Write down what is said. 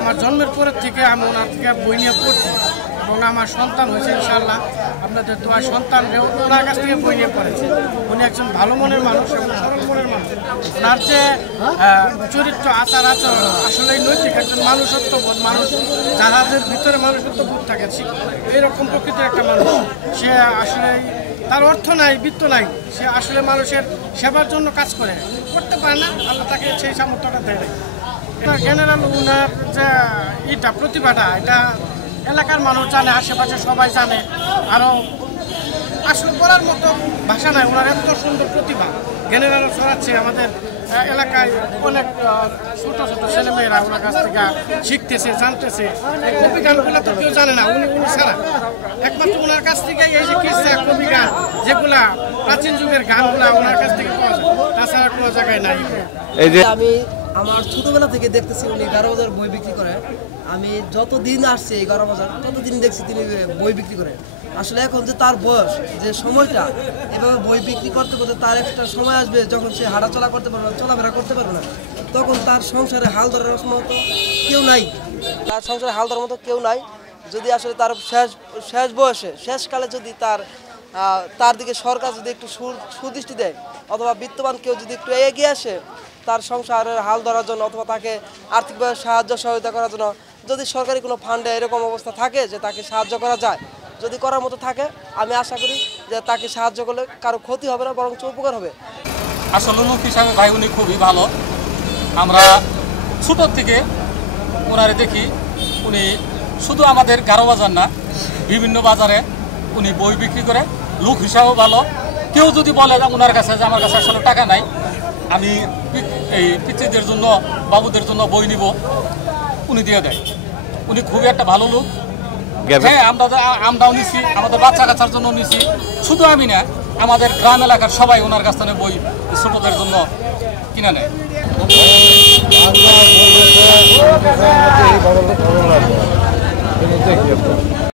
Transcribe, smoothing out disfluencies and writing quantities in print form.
আমার জন্মের পরের থেকে আমি ওনার থেকে বই নিয়ে পড়ছি এবং আমার সন্তান হয়েছে ইনশাআল্লাহ আপনাদের দোয়া সন্তান ওনার কাছ থেকে বই নিয়ে পড়েছে। উনি একজন ভালো মনের মানুষ এবং সরল মনের মানুষ। ওনার যে চরিত্র আচার আচরণ আসলে নৈতিক একজন মানুষত্ববোধ, মানুষ জাহাজের ভিতরে মানুষত্ববোধ থাকে এইরকম প্রকৃতির একটা মানুষ। সে আসলে তার অর্থ নাই, বৃত্ত নাই, সে আসলে মানুষের সেবার জন্য কাজ করতে পারে না, আল্লাহ তাকে সেই সামর্থ্যটা দেয়। জেনারেল উনার যে প্রতিভাটা এটা এলাকার মানুষ জানে, আশেপাশে সবাই জানে। আরও আসলে বলার মতো ভাষা নাই, ওনার এত সুন্দর প্রতিভা জেনারেল ছড়াচ্ছে। আমাদের এলাকায় অনেক ছোট ছোট ছেলেমেয়েরা ওনার কাছ থেকে শিখতেছে, জানতেছে। এই কবি গানগুলো তো কেউ জানে না, উনি ছাড়া একমাত্র ওনার কাছ থেকে এই যে কিসা কবি গান যেগুলা প্রাচীন যুগের গানগুলা ওনার কাছ থেকে পাওয়া যায়, তাছাড়া কোনো জায়গায় নাই। এই যে আমি আমার ছোটবেলা থেকে দেখতেছি উনি 11 বাজার বই বিক্রি করে। আমি যতদিন আসছি এই 11 বাজার ততদিন দেখছি তিনি বই বিক্রি করেন। আসলে এখন যে তার বয়স, যে সময়টা এভাবে বই বিক্রি করতে করতে তার একটা সময় আসবে যখন সে হাঁটাচলা করতে পারবে না, চলাফেরা করতে পারবে না, তখন তার সংসারে হাল ধরার মতো কেউ নাই। তার সংসারে হাল ধরার মতো কেউ নাই। যদি আসলে তার শেষ বয়সে শেষকালে যদি তার দিকে সরকার যদি একটু সুদৃষ্টি দেয় অথবা বিত্তবান কেউ যদি একটু এগিয়ে আসে তার সংসারের হাল ধরার জন্য অথবা তাকে আর্থিকভাবে সহায়তা করার জন্য, যদি সরকারি কোনো ফান্ডে এরকম অবস্থা থাকে যে তাকে সাহায্য করা যায়, যদি করার মতো থাকে, আমি আশা করি যে তাকে সাহায্য করলে কারো ক্ষতি হবে না, বরং উপকার হবে। আসলে লোক হিসাবে ভাই উনি খুবই ভালো। আমরা ছোটোর থেকে ওনারে দেখি, উনি শুধু আমাদের 11 বাজার না, বিভিন্ন বাজারে উনি বই বিক্রি করে। লোক হিসাবেও ভালো। কেউ যদি বলে যে ওনার কাছে যে আমার কাছে আসলে টাকা নাই, আমি এই পিতৃদের জন্য বাবুদের জন্য বই নিব, উনি দিয়ে দেয়। উনি খুবই একটা ভালো লোক। হ্যাঁ, আমরাও নিছি, আমাদের বাচ্চা কাচ্চার জন্য নিছি। শুধু আমি না, আমাদের গ্রাম এলাকার সবাই ওনার কাছ থেকে বই ছোটদের জন্য কিনে নেয়।